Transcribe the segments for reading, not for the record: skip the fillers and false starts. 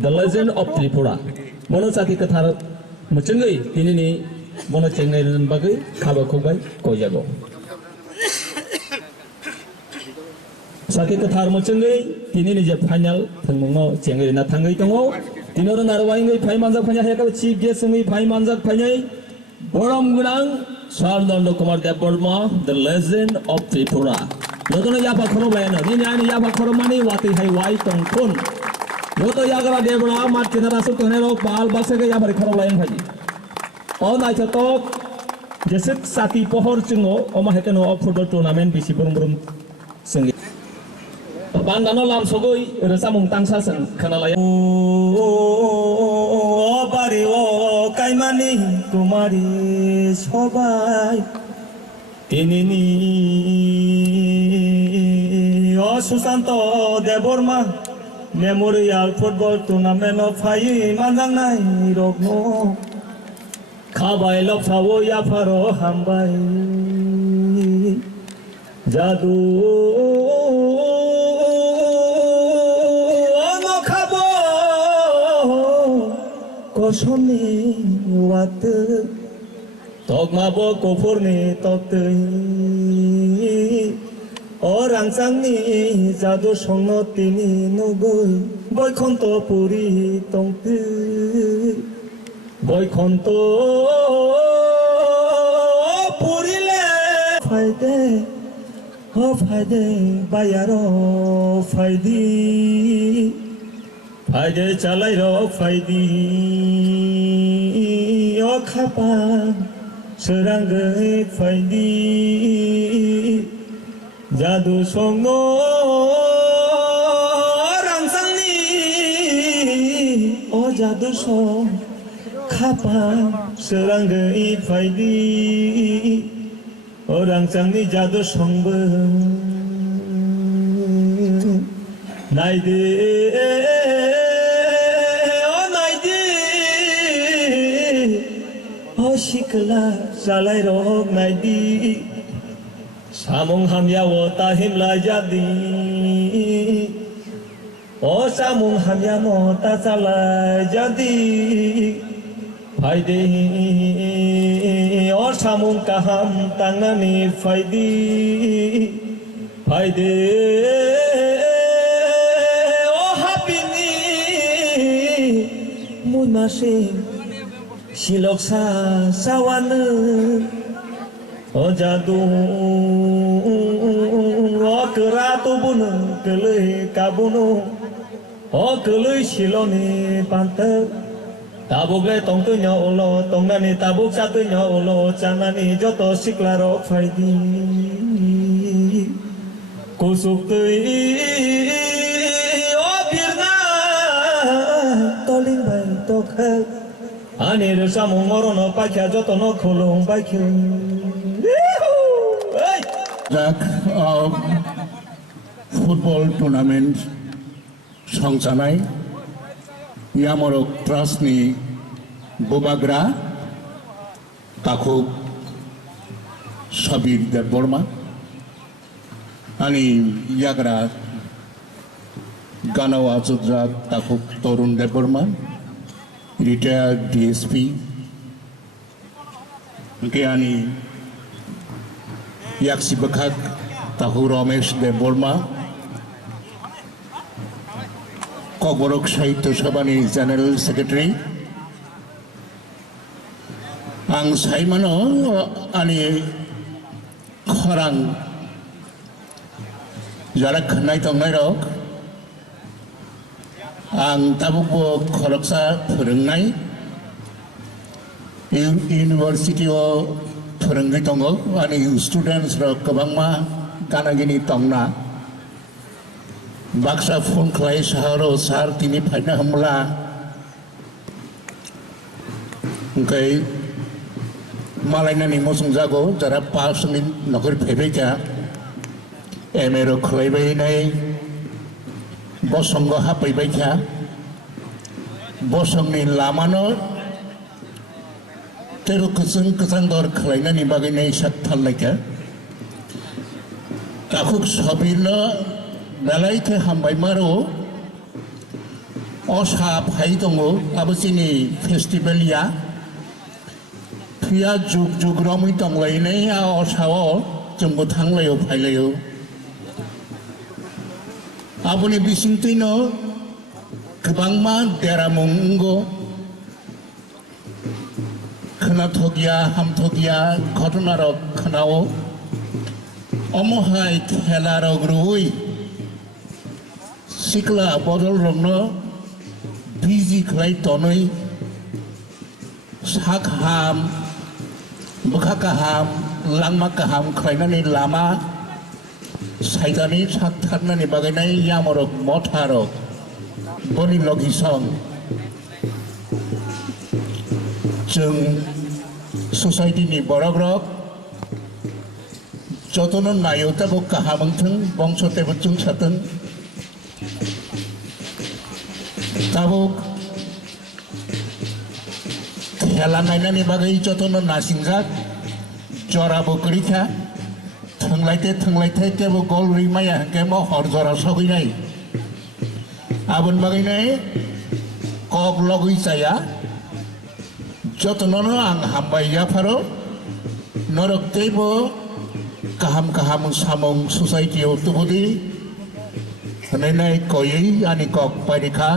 The Legend of Tripura. Mono saki kathar mucengai ini ni mono cengai dan bagai kaba kubai kojago. Saki kathar mucengai ini ni je final tengmongo cengai na thangai tongo. Tinoran narwaingai phai manjak phanya heka chief guest ngai phai manjak phanyai. Borom gunang Swarnando Kumar Deborma, The Legend of Tripura. Loto yapa khoro bayana ni ani yapa khoro mani wati hai wai tong kun. Loto yagara Deborma mat kinara su tone ro bal base ke yapa khoro bayan bhaji. O nai chatok jesik sati pohor chingo oma hekeno football tournament bisi burum sengi. Bandano lam sogoi resamung tangsa sen khanalaya. O bari o kaimani kumari sobai tinini o Susanto Deborma Memorial Football Tournament of Hai manjang nai rokno khabai lopsawo ya pharo hambai jadu ono khabo kosone wat Tokmabo kopurni tokte orang sangni jadu songno tini nogoi boy konto puri tongte boy konto purile faide o faide bayaro faidi faide chalai ro faidi o khapa Seranggai faidi jadu songo orang sangni o jadu song khapa seranggai faidi orang sangni jadu song be naide Shikla salai roh naidi samung hamya wo tahim la jadi o samung hamya mo ta salai jadi faide o samung kaham tangani faidi faide o hapini muy masih Siloksa sawana o jadu o keratu bunu kelai kabunu o kelai silone pantai tabuk le tong tu nya ulo tong nani tabuk satu nya ulo canani joto siklaro faidi kusuk tui o birna toling bai tokha Ani rasa mengorono pakai joto no kolong pakai. Jack football tournament সংসানাই Yamorok Trasni Bobagra Takuk Sabir Deborma Ani Yagra Ganawa Sudra Takuk Torun Deborma Retired DSP Kiani Yaksi Bakak Tahu Ramesh Deborma Kogorok Sahitya Sabani General Secretary Ang Saimano Ani Khorang Jarak Khanai Tongnai Rok Ang tabuk khoroksa phorungnai University o phorungai tongo ani students rok kwbangma ganagini tongna Baksa phone khlai saharo sar tini phaina hamla Engkai malainani mosungjago jara pasni nokor phebeka MA ro khlaibai nai Bosonggo hapai baikha bosongni lamano teru kesang dor khlainani baginai sathal laika takuk sabila belai ke hambai maro असा phi दङ आबोसिनि फेस्टिभेलिया फिया जुग जुग रमै दंलायनाय असाव जोंबो थांलायो फायलायो आबोनि बिसिंतैनो गोबांमा देरामुंगो खोनाथगिया हामथगिया घटनारक खोनाओ अमहाय खेलारक रुई सिख्ला बदल रंनो बिजि खालाय तनै सा गाहाम मोखा गाहाम लांमा गाहाम खालायनानै लामा सायदानि साथारनानै बागायनाय यामरक मथारक बनि लगिसं जों ससाइटिनि बरग्रक जतनो नायो ताबो गाहामथों बंश तेबोजों साथों ताबो खेला नायनानै बागै जतनो नासिंजाक जराबो गैथा थांलायथे केबो गल रिमाया केमो हर जरा सगैनाय आबोन बागैनाय कक लगै जाया जतननो आं हामबाय याफारो नरक तेबो गाहाम सामं ससाइटियाव तुबुदि होनायनाय कयै आनि कक पारिखा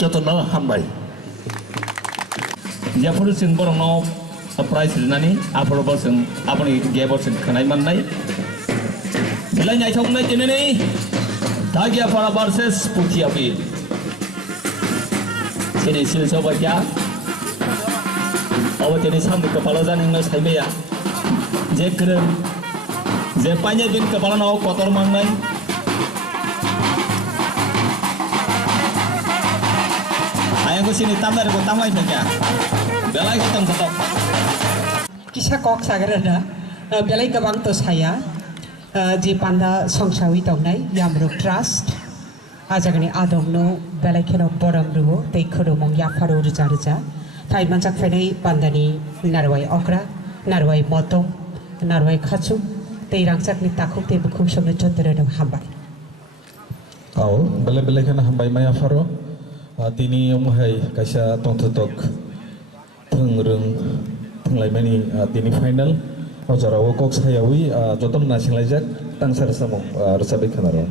जतनो हामबाय जाफोर जों बरनाव प्राइज लिरनानै आफोरावबो जों आफोरनि गेबाव जों खोनाय मोननाय बेलाय नायथावनाय दिनै दागियाफारा भार्सेस पुथियाबि दिनै सिलसो बायया अब दिनै सामनि कपालाव जानांनो सायमाया जे गोरों जे पाइने बिन कपालाव कतर मांनाय आयंखौ सिनि तामदारिखौ तामलाय फैया बेलाय खतम kisah kok sagarana belai gabang to saya ji panda songsawi tongnai yamru trust ajagani adongno belai keno boram ruho tei khoromong yafaro ruja thai manjak fenai pandani narwai okra narwai motong narwai khachu tei rangchakni takhuk tei bukhum somne chondere dong hambai belai kana hambai maya faro tini omuhai kaisa tongthotok thungrung thunlaimani tini final ojarawo kok sayawi jotom nasinglajak tangsar samong rusabai khanaro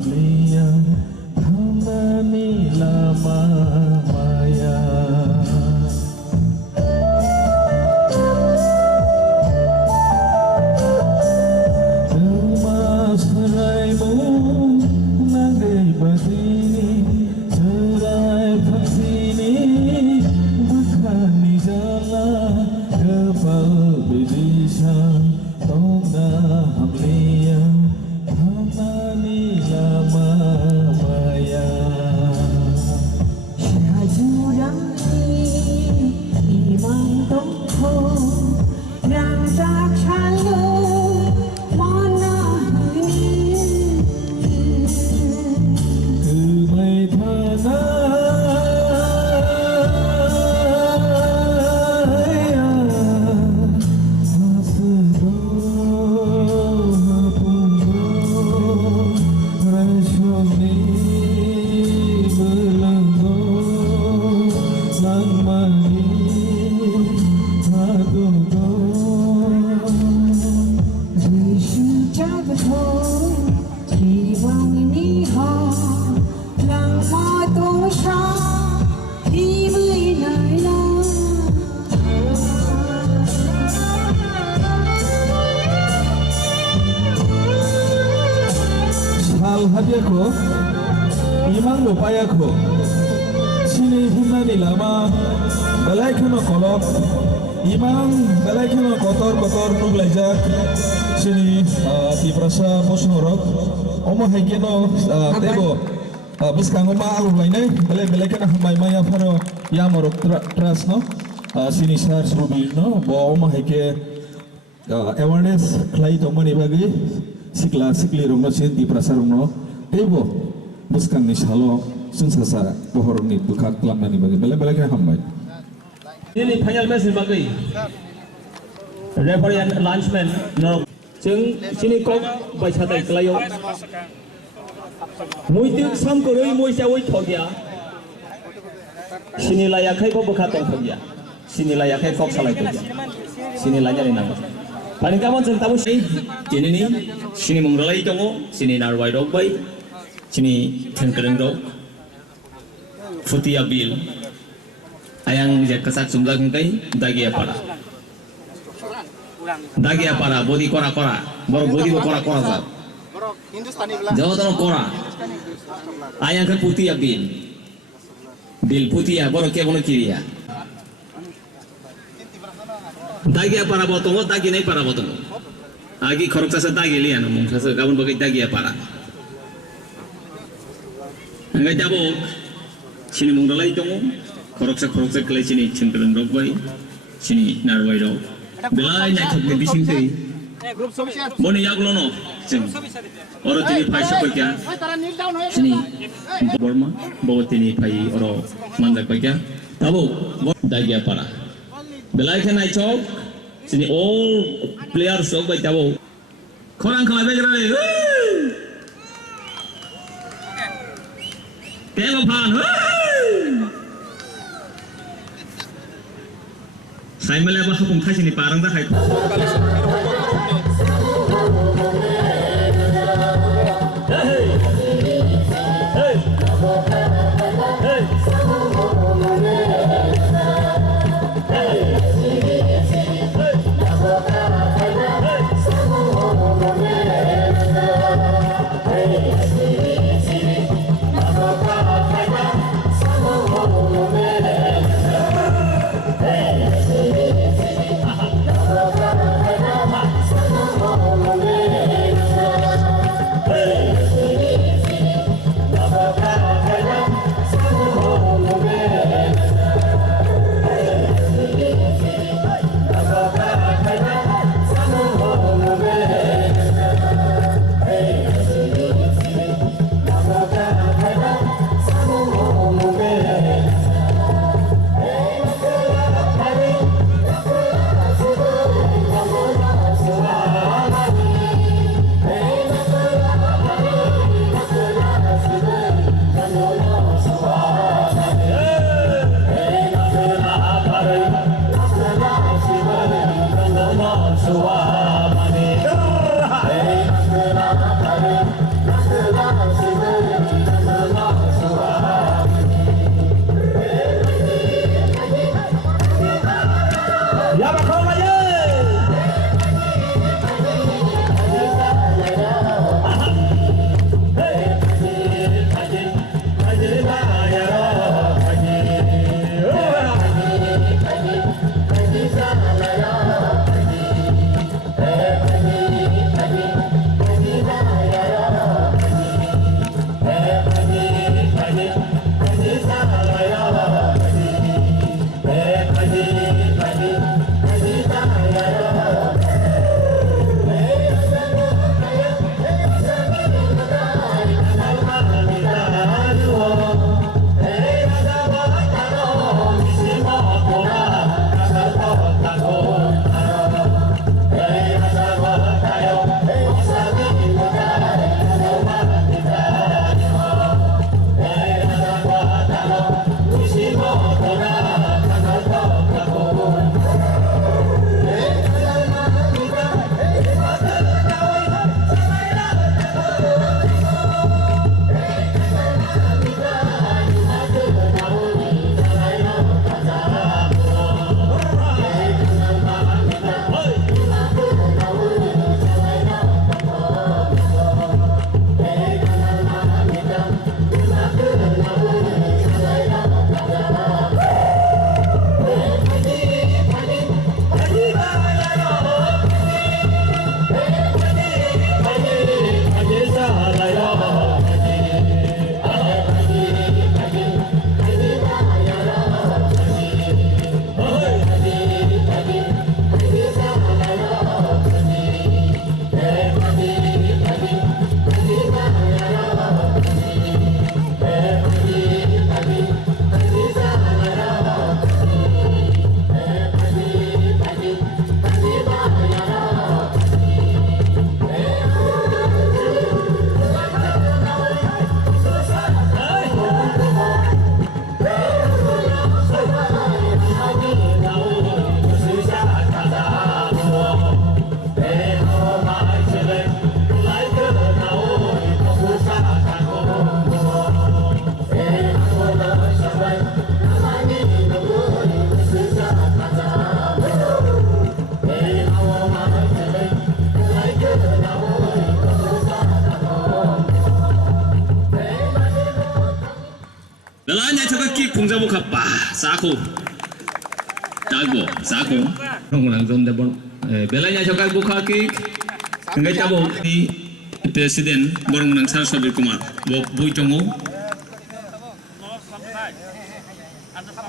hamlia hamani lama maya Masraimu nagai batini cerai fasini bukan di jalan kepal bidisa tona hamlia hamani lama maya Syajurani imam tongko yang tak selalu mana ini Kemai tanaya Hasro hapundo Rasyoni belenggo Langmani hadugo Yesu jatuh Hiwang ini ha Lama dosa Hiwai naila Hal hadiahku Imang lupayakku Sini himnani lama Balai kena kolok Imang balai kena kotor-kotor nuglajak Sini tiprasa musnorok Oma haikeno tebo Biskang oma alu lainai Balai kena hamai maya faro Yamorok tras no Sini sar surubil no Bo oma haike awareness klai tomani bagi sikla sikli rongno sin di prasar rongno tebo buskan ni salo sunsasa pohor ni buka kelam ni bagi bela kena hambai ini final match sebagai referee and linesman no jeng sini kok baca tai kelayo muitik sam koroi moi sawoi thogia sini layakai ko buka tong thogia sini layakai kok salai thogia sini lanya ni nama paling kamu tahu sih ini nih sini mengrolai tongo sini narwai dog bay sini tengkereng dog futi abil ayang jak kesak jumlah kengkai dagi apa body kora baru body kora sah jauh tanah kora ayang ke putih abil bil putih ya baru kia bono kiri ya dagi apa botongo dagi naik para botongo agi korok sasa dagi lian omong sasa kawan bagai dagi apa enggak jabok sini mengdalai tongo korok sa kelai sini cengkelang dog bay sini narwai dog belai naik ke bising tei boni yak lono ceng orang tini pai sepakya sini borma bawa tini pai orang mandak pakya tabok dagi apa belai kan naik cok sini all players sok baik jabo korang kalau baik rale tengok pan saya melihat apa pun kasih ni parang dah hai Belanya coba ki pungja buka pa saku. Dago saku. Nong zon de bon. Belanya coba buka ki. Enggak tahu di presiden borong nang Sar Sabir Kumar. Bui tongo.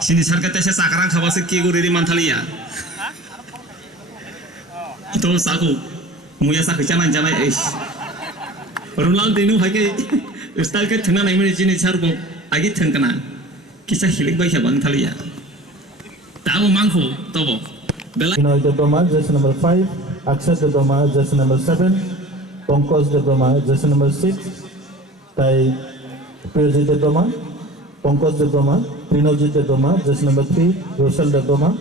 Sini sarkat ese sakarang khabase ki guri manthalia. Itu saku. Muya saku jangan es. Ronaldinho hake style ke thana nai mani jini sarbo agi thangkana kisa hilik bai sabang thalia. Tamu mangko tobo. Binoy Debroma, jersey number 5, Akshat Debroma, jersey number 7, Pankaj Debroma, jersey number 6, Tai Pirji Debroma, Pankaj Debroma, Prinojit Debroma, jersey number 3, Roshal Debroma,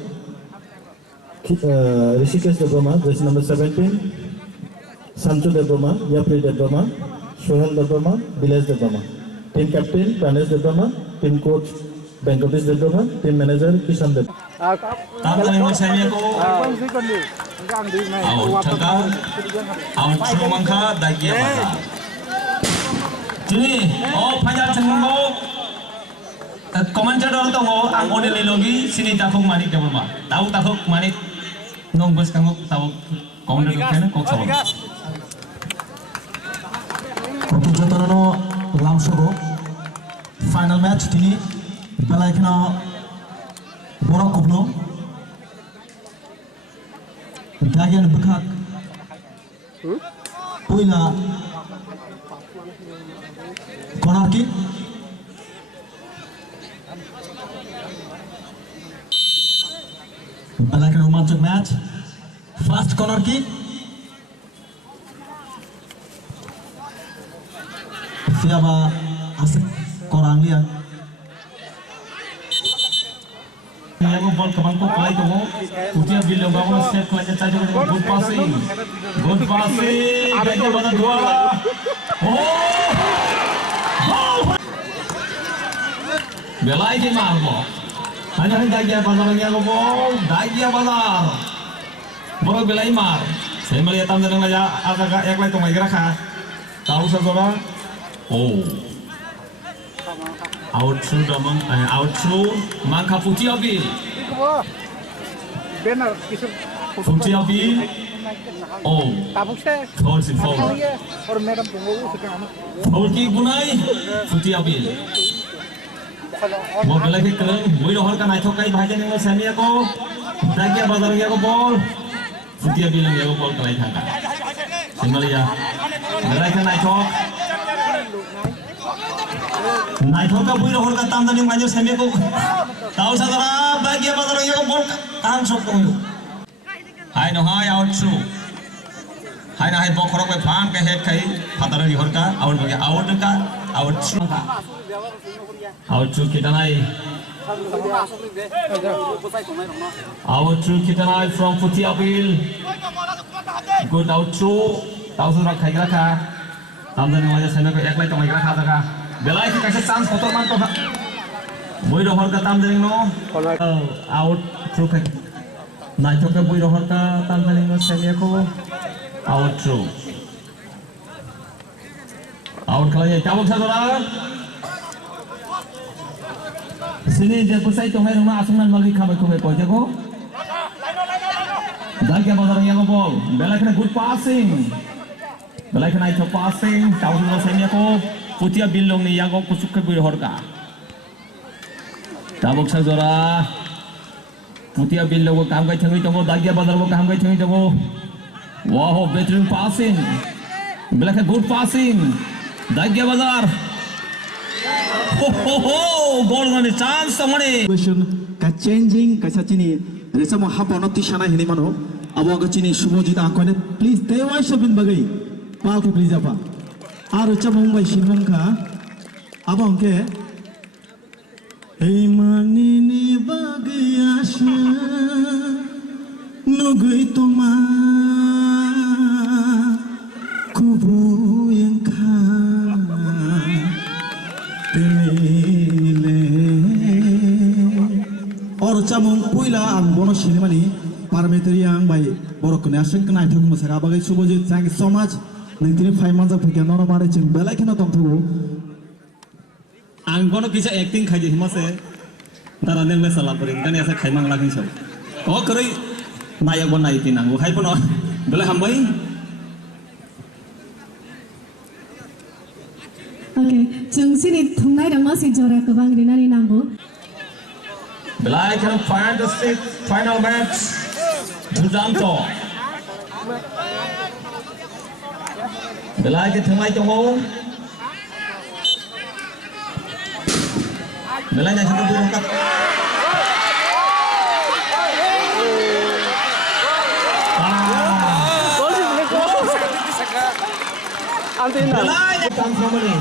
Rishikesh Debroma, jersey number 17, Santu Debroma, Yapri Debroma, Shohel Debroma, Bilesh Debroma. Team captain Pranesh Debroma, team coach Venkatesh Debroma, team manager Kishan Debroma. Tamu yang saya ko awal tengah awal mangka dagia baza. Jadi panjang cengmo komentar orang tu angone lelogi sini takuk manik debroma. Tahu takuk manik nong bos kamu tahu komentar tu kena kok sama. Untuk jotono langsung final match ini balai kena borok kubno dagian bekak puila corner kick balai kena romantic match fast corner kick siapa asik korang lihat Yang ball kemana kau pelai tu? Ujian bila bangun set pelajari saja dengan good passing, gaji pada dua. Belai di mana? Hanya gaji bazar lagi aku ball, gaji bazar. Baru belai mar. Saya melihat tamu dengan aja agak yang lain tu mai gerak. Tahu saudara? Out through mangka Putih Abil. Putih Abil. Foul sih foul. Foul ki gunai Putih Abil. Mau bela ke keren, boleh rohor kan naik thokai bahagian yang semi aku. Lagi bazar lagi aku ball. Putih Abil lagi aku ball kelai thangka. Semalia. Lagi kan naik thok. Naikho ka bui rohor ka tamdani manjo semi ko tahu saudara bagi apa saudara yo bol tahan sok tu hai no hai out through hai na hai bol khorok pe phang ke head kai fatara ri horka out bagi out through kita nai out through kita nai from Putih Abil good out through tahu saudara khai ka tamdani manjo semi ko eklai to mai ka ka belai kita kasih chance kotor manto bui rohor ka tam dering no out through ka naik ke bui rohor ka tam dering no semi ko out through out kalanya cabut saudara sini dia pusai tu hai rumah asungan lagi khabai khabai ko jago dah ke bazar yang bol belai kena good passing belai kena itu passing cabut no semi ko Putih Abil long ni yang kau kusuk ke bui horka. Tabuk saudara. Putih Abil long kam kai thengi tongo dagia bazar lo kam kai thengi tongo. Wow, bettering passing. Belakang good passing. Dagia bazar. Goal ngani chance samane. Question ka changing kaisa chini resamo haponoti shana hini mano abo ga chini Subhajit akone please tewai sabin bagai pal ko please apa Aru cabang bayi sinong ka, abang ke, hey mani ni bagiasya, nugui toma, kubu yang ka, tele. Aru cabang puila ang bono sinimani, parameteri yang bayi, borok kena asyik kena itu masalah bagai Subhajit, thank you so much. Nanti 5 months of pergi nora mari cing belai kena tong tu anggono kisa acting khaji himase dara neng le sala pare kan asa khaimang lagi so o kori nayak bon nai tinang hai pono bela hambai oke जों sini thungnai rang ma si jora kobang rinani nambo bela kan fantastic final match Dujanto bela ke thungai tongo bela nya satu burung kat Belanya kan sama nih.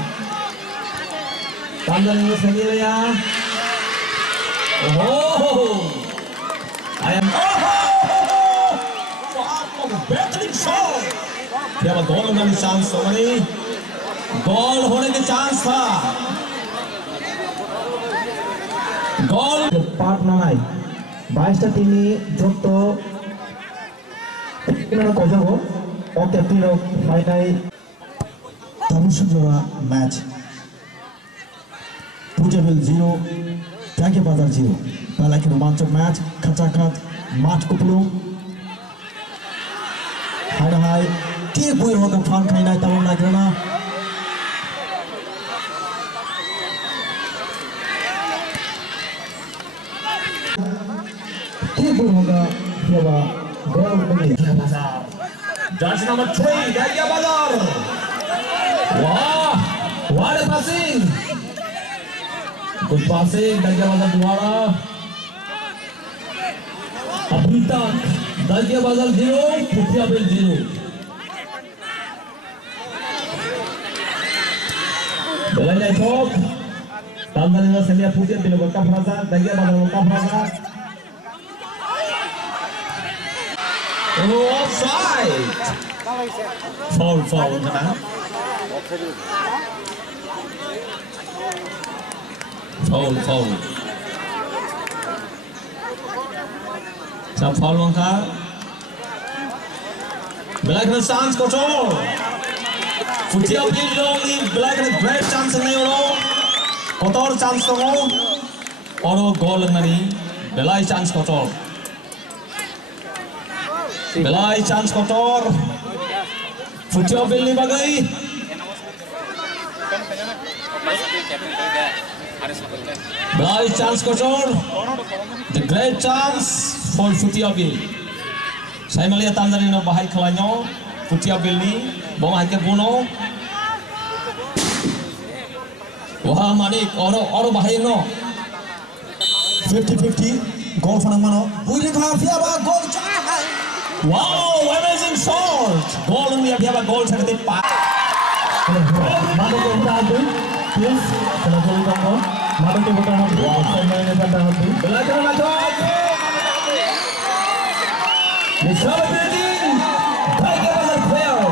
Tandang ini sendiri ya. Oh, ayam. Oh, battling shot. क्या गोल होने की chance हो गई? गोल होने की chance था. गोल. Part Nanai. 22টা টিমই যত কিনা কজাবো ও ক্যাপ্টেন অফ ফাইনাল তামসুজোড়া ম্যাচ পুজাবেল 0 ট্যাঙ্কে বাজার 0 বেলাকে রোমাঞ্চক ম্যাচ খাঁচাখাঁচ মাঠ কুপলো হাই হাই কে বই হোক ফান খাইনাই তামন নাগরানা কে বই হোক ইয়াবা গোল বলি Judge number 3, Daya Bazar. Wow, what a passing! Good passing, Daya Bazar Dwara. Abhi tak, Daya Bazar 0, Puthiyabil 0. Belanya chok, Tanzania Selia Puthiyabil World Frasa, Daya Bazar World Frasa. Oh, offside! Foul kena. Foul. Sa foul langka. Belakang chance control. Puthiyabil longi belakang great chance nayo. Kotor chance tongo. Oro goal ngani belai chance control. Belai chance kotor. Puthiyabil ni bagai. Belai chance kotor. The great chance for Puthiyabil. Saya melihat Tanzania no bahai khalanyo. Puthiyabil ni bomah ke buno. Wah Manik oro bahai no. 50-50 goal fanang mano buili khar fiaba goal chai Wow, amazing shot! Goal ni apa goal sakit pak. Mado ko utaado please kala goal ko mado ko utaado saya main pada hati Belakang macam. Celebrating Daya Bazar player.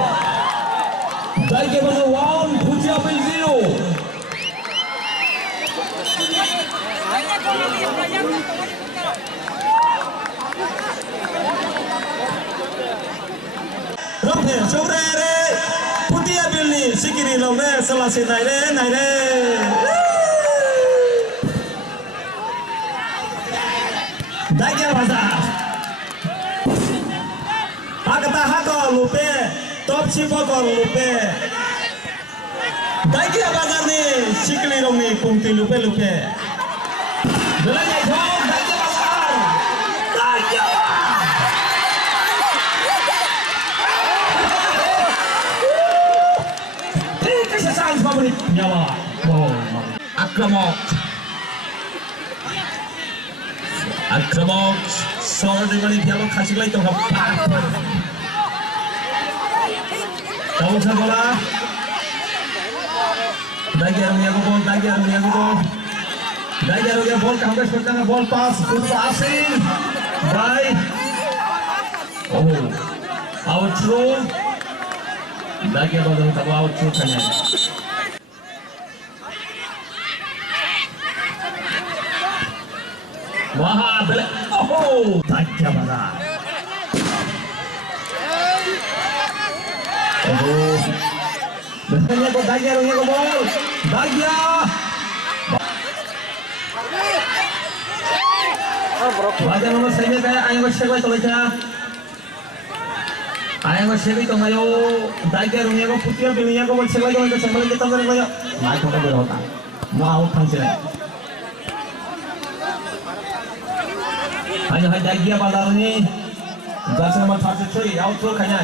Daya Bazar 1, Puthiyabil 0. Rompir, saudara, Puthiyabil ni sikiri lombe selesai naik re. Daya Bazar. Hakata hako lupe, top sipo ko lupe. Daya Bazar ni sikiri lombe pungti lupe. Belanya jauh Daya Bazar. Daya. Chance favorit nyawa. Akramok sor dengan dia kasih lagi tu apa? Tahu saya bola. Daya bol kamu sekarang bol pass, good passing. Bye. Oh, out through. Daya bola tahu out through kanya. Wah, belak. Oh, Daya Bazar. Oh, Daya ko bol. Daya. Baca nomor saya kayak ayam bersih kalau saya ayam bersih itu ngayo daiknya rumahnya kau putih bininya kau bersih lagi mereka sembelih kita kan ngayo naik kau berota mau tangsi hanya hai daiknya bazar ni jersey nomor 33 outro kayaknya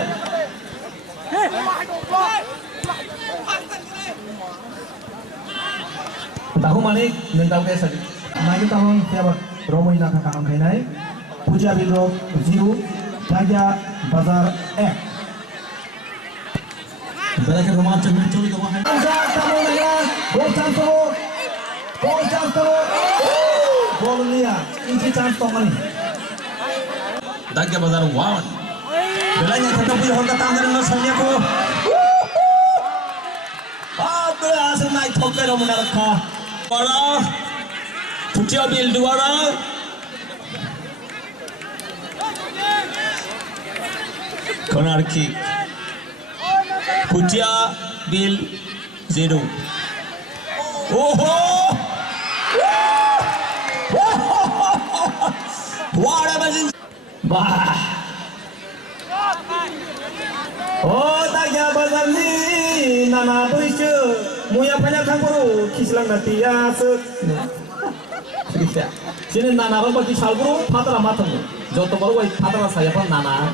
tahu manik mental kayak tadi Magi tahun siapa Romo ina kakak kainai Puja Bidro 0 Raja Bazar F Balik ke rumah cemil curi ke rumah Gol chance Gol liya Inci chance to mani Daiknya bazar wow belanya tetap punya harga tangan dengan soalnya ko berhasil naik topik Romo naraka para Puja bil duara corner kick Puja bil 0 what amazing bah Daiknya bazar ni Nana berisya Muya banyak kangkuru Kislang nanti ya sini nana apa bagi salguru patah matang joto baru bayi patah saya pun nana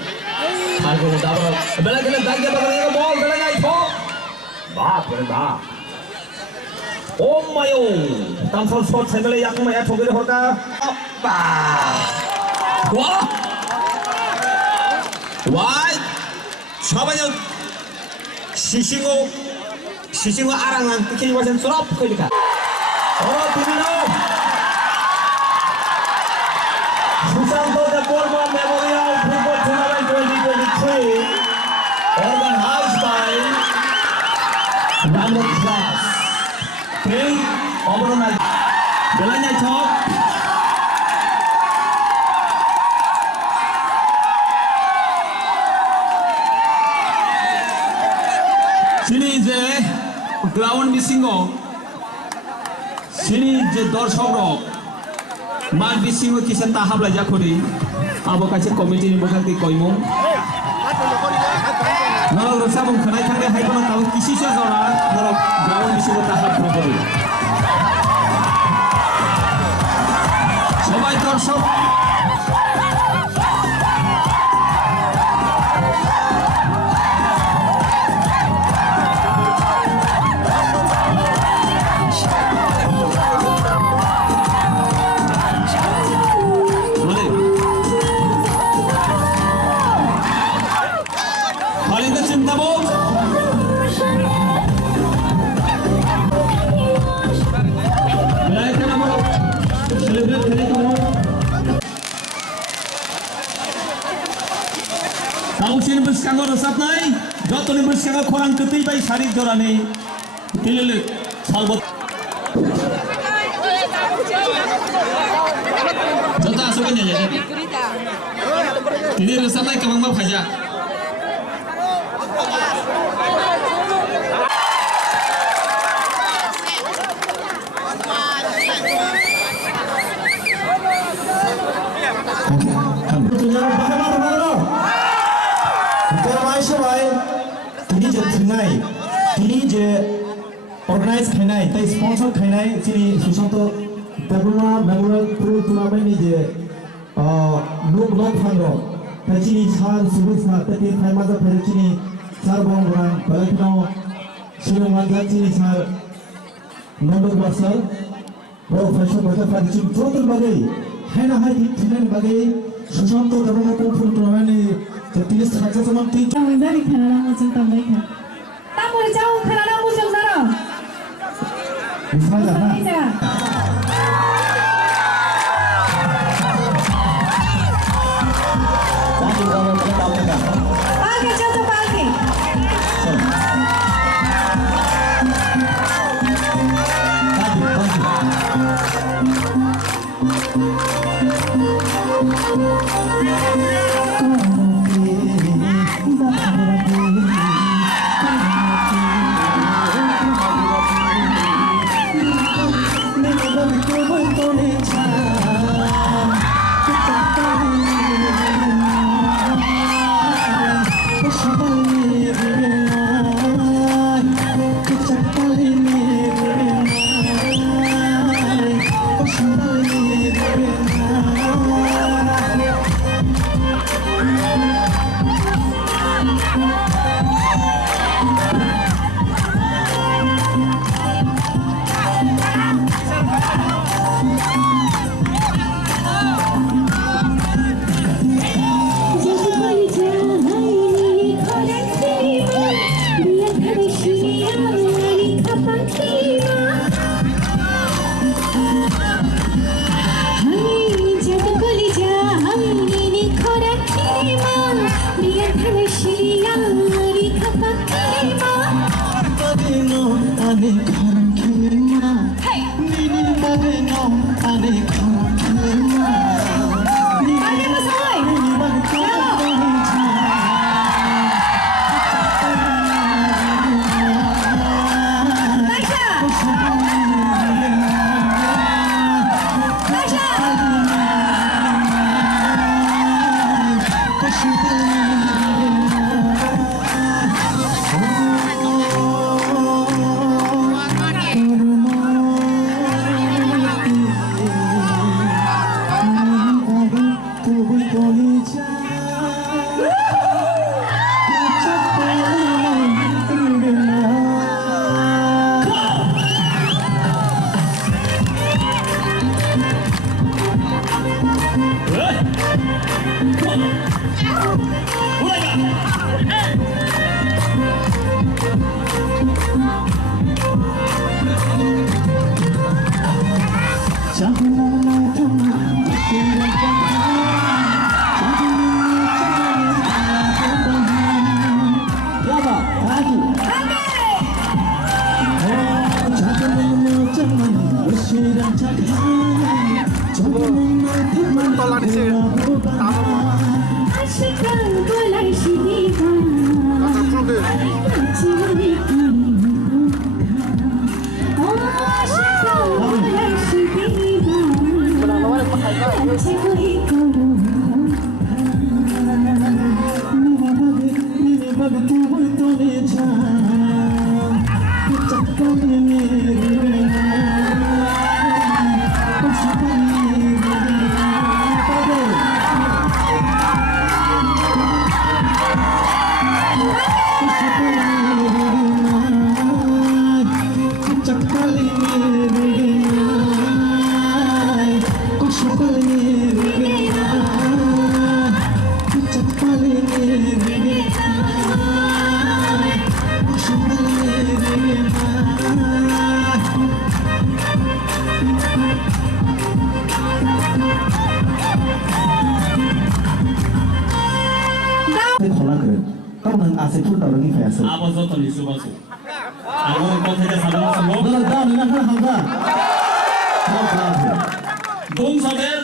salguru dapat bela kena daiknya bagainya ke ball belanya itu bah oh mayo tamsal shot saya bela yang maya thogere horka wah sabanya sisingo arangan kini wasen surap kau oh timino Susanto de Borba Memorial Football Tournament 2023 organized by Nando Class. Tim Obrona belanya cok. Sini je ground bisingo. Sini je dorshok mat bisingo kisen tahap laja kori abo kace committee ni bokati koimo nalo rosa bung khanai khangde hai kono taw kisi se jora nalo ground bisingo tahap propori সবাই দর্শক Kausin bersanggo resap nai, jatuh bersanggo korang ketik baik sarik jorane, kilele salbot. Jatuh asukannya jadi. Ini resap nai kemang mau kaja. Ini je organize khainai, tai sponsor khainai, sini Susanto Deborah Memorial Tournament ni je nuk long thangro, tai sini sar subis na tai khai maza phare sini sar bong rang balakno sini manja sini sar number basal bro fashion bata phare sini total bagai haina hai thinen bagai Susanto Deborah Tournament ni je 30 khajja saman ti Dari Kanada macam tambah kan. Tamu jauh Kanada macam mana? bisa dah Bisa. Pakai jatuh pakai. 아버지 어떤 일수버수 아버지 꽃에 사랑하서 뭐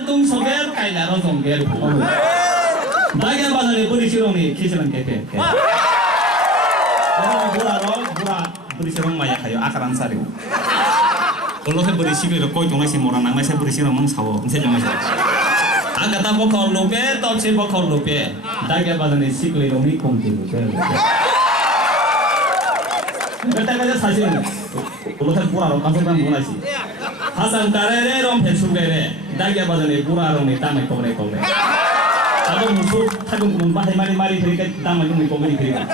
동서벨 까이나로 동벨 나게 바다에 뿌리 시롱이 키시는 개개 뭐라 뿌리 시롱 마약하여 아까란 사리고 올로세 뿌리 시비로 꼬이 동네시 모랑 낭마세 뿌리 시롱 멍사워 세정마시 아까다 보컬 로베 떡치 보컬 로베 나게 바다에 시글이롱이 공기로 그때까지 사실은 올로세 뿌라로 깜짝깜 놀라시 하산 까레레롱 배추베레 나게 바다에 뿌라롱이 땀을 꼬그레 나도 무수 타금 문바 해마리 그러니까 땀을 좀 꼬그리 그리가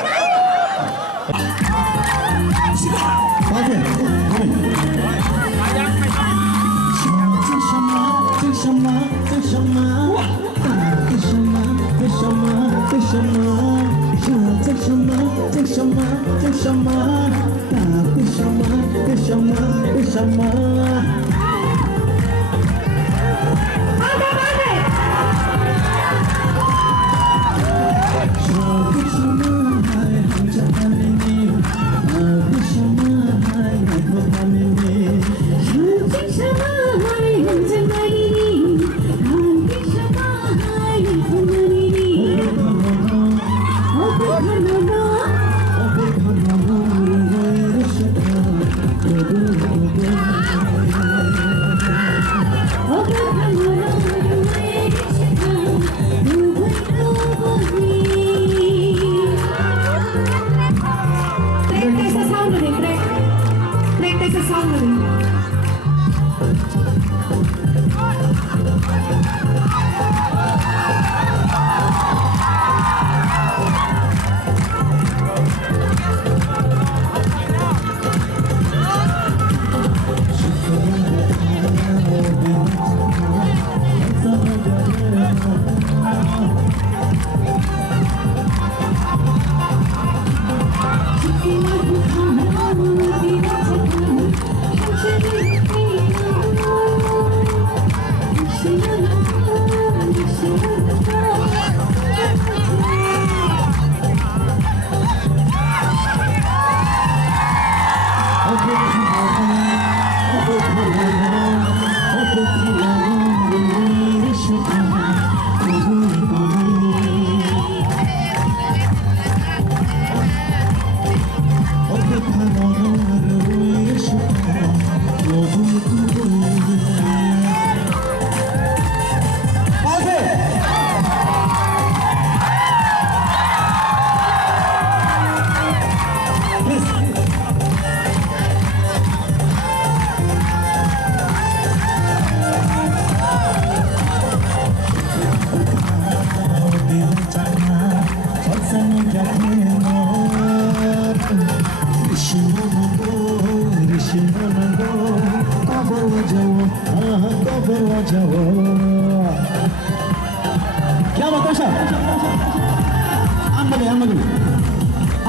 क्या बताओ sir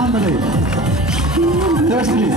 Ambale Yes, please.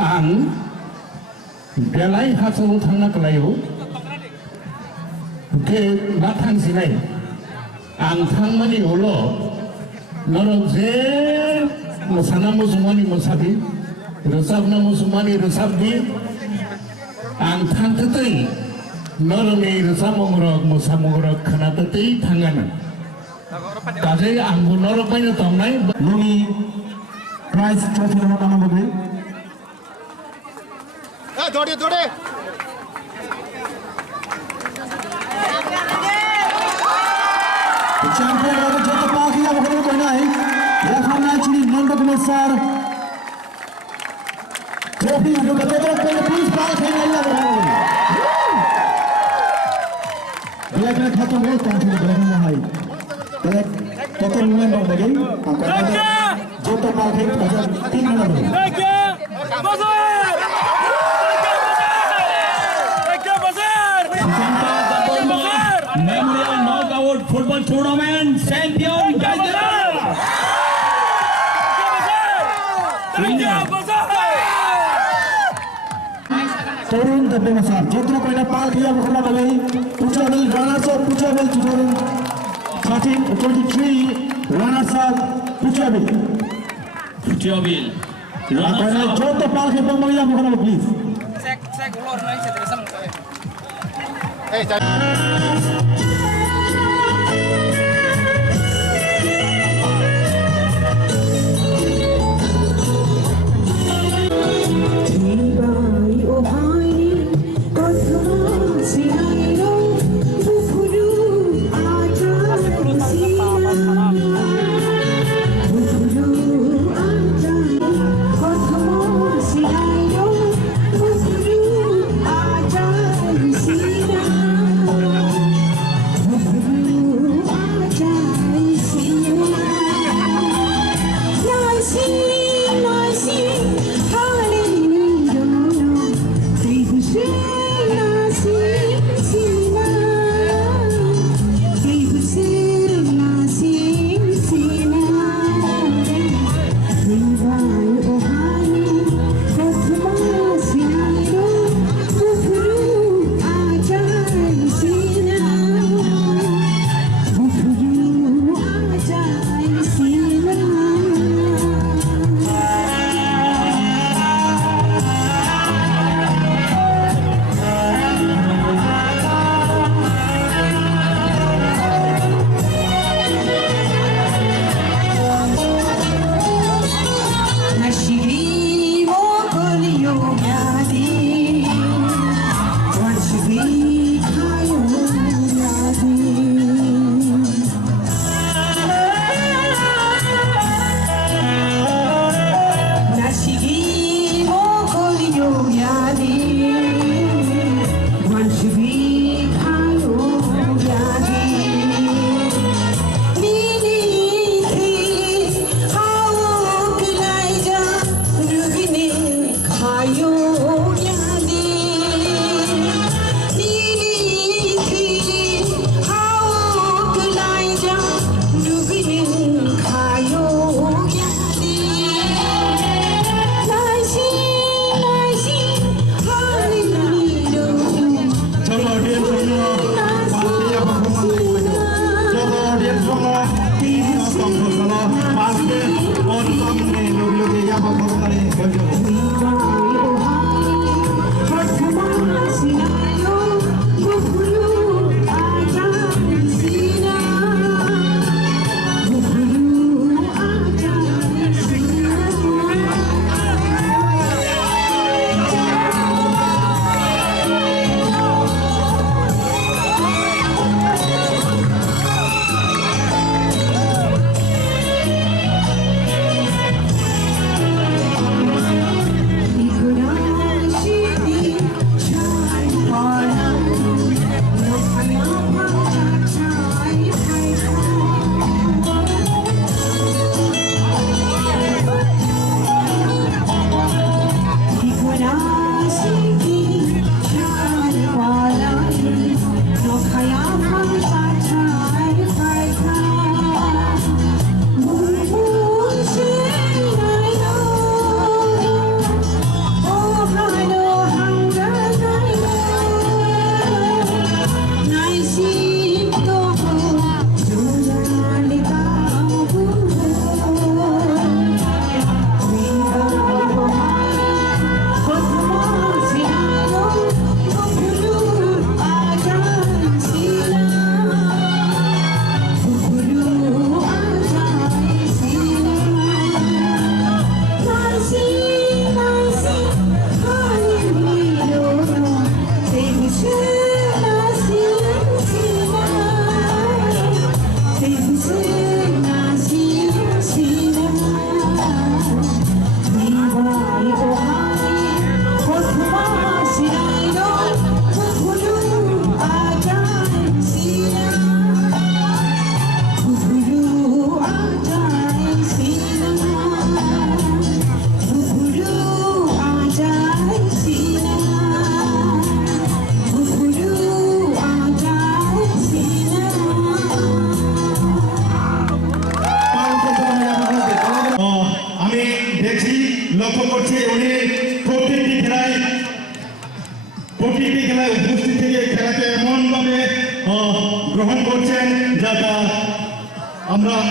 Ang belai hasil thangna kelayu ke batang sinai ang thang mani ulo norok je musana musumani musabi resab na musumani resab di ang thang tetai norok ni resab mongorok musamongorok khana tetai thangana kaje ang norok pai tomnai Nuni prize trophy nama nama bagai. दौड़े Champion of the Jota Park yang berada di mana? Referee actually Nanda Kumar sir. Trophy yang berada di please park yang lain berada. Bila kita khatam ho tadi berada hai. Bila total moment berada lagi. Jota Park yang berada 3 berada. Memorial Knockout Football Tournament champion Gajar. Turun tapi masar. Jotro koina park yang berada lagi. Puchabel runners up Puchabel 2023 runners up Puchabel. Puchabel. Koina Jotro Park yang berada please. Saya ulur lagi saya terasa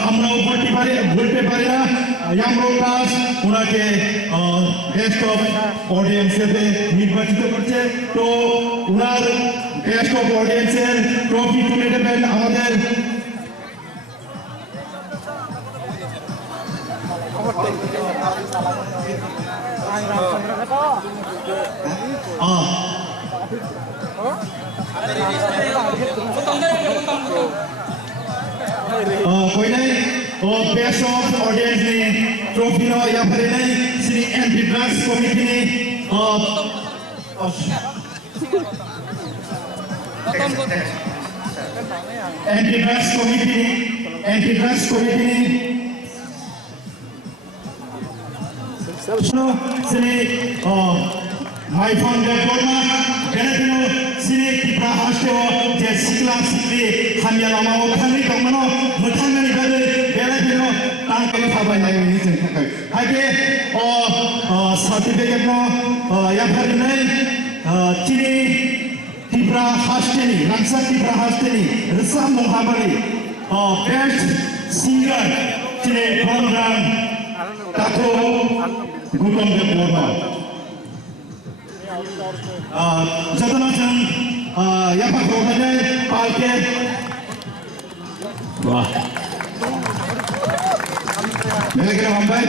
আমরাও বলতে পারি না ইয়ামরো class ওনাকে best of audience হিসেবে নির্বাচিত করছে তো ওনার best of অডিয়েন্সের ট্রফি তুলে দেবেন আমাদের कोई नहीं और बेस्ट ऑफ ऑडियंस ने ट्रॉफी लो या फिर नहीं श्री एंटी ड्रग्स कमिटी ने एंटी ड्रग्स कमिटी ने श्री माय फाउंडर बोलना बेनेदिनो श्री किप्रा हास्टो जे सिक्ला सिक्ली हामियालामा ओखानि दंमोनो मोथांनि बागै बेनेदिनो तांखौ थाबायनायनि जों थाखाय हागे सार्टिफिकेट नो याफारिनै चिनि किप्रा हास्टेनि लांसा किप्रा हास्टेनि रसा मोहाबारि बेस्ट सिंगार चिनि प्रोग्राम ताको गुगम दे बोर्मा जतना जों याफा खौनानै पालके वाह बेलेगेर हमबाय